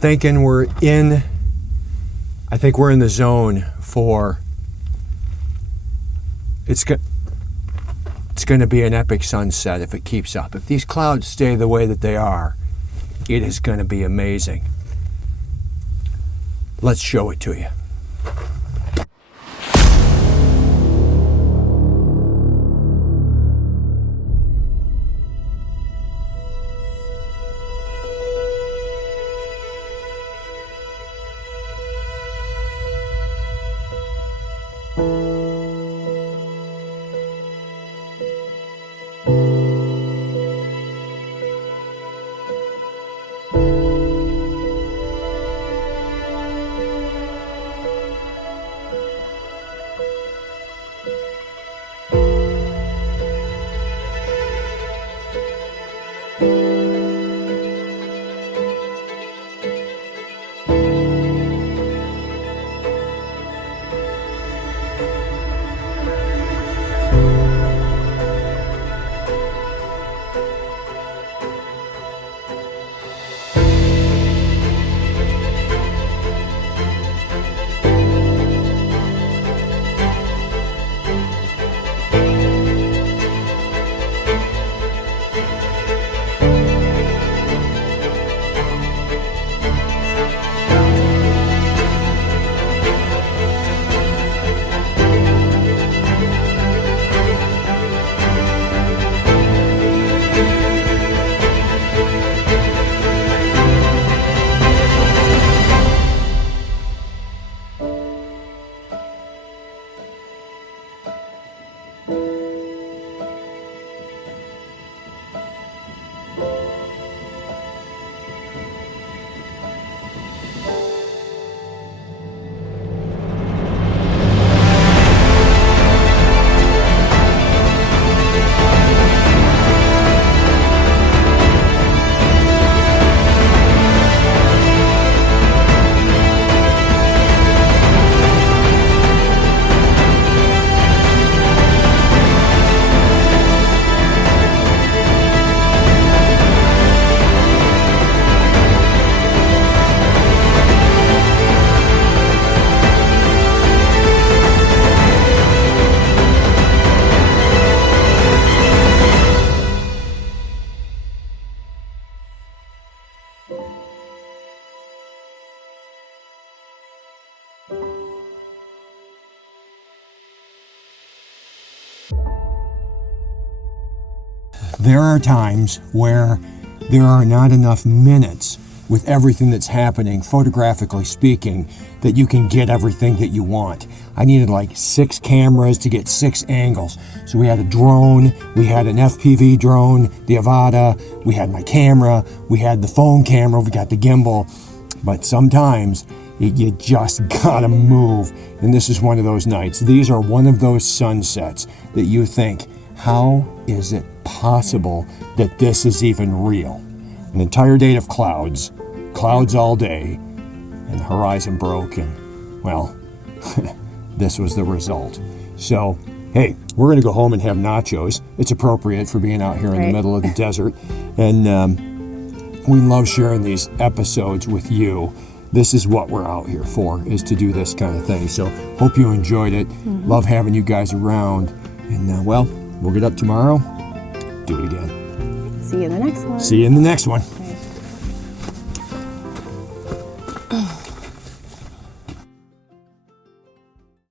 thinking I think we're in the zone for, it's going to be an epic sunset if it keeps up. If these clouds stay the way that they are, it is going to be amazing. Let's show it to you. There are times where there are not enough minutes with everything that's happening, photographically speaking, that you can get everything that you want. I needed like 6 cameras to get 6 angles. So we had a drone, we had an FPV drone, the Avata, we had my camera, we had the phone camera, we got the gimbal. But sometimes you just gotta move. And this is one of those nights. These are one of those sunsets that you think, how is it possible that this is even real? An entire day of clouds all day, and the horizon broke, and well, this was the result. So, hey, we're gonna go home and have nachos. It's appropriate for being out here in the middle of the desert. And we love sharing these episodes with you. This is what we're out here for, is to do this kind of thing. So, hope you enjoyed it. Love having you guys around. And well, we'll get up tomorrow, do it again. See you in the next one. See you in the next one.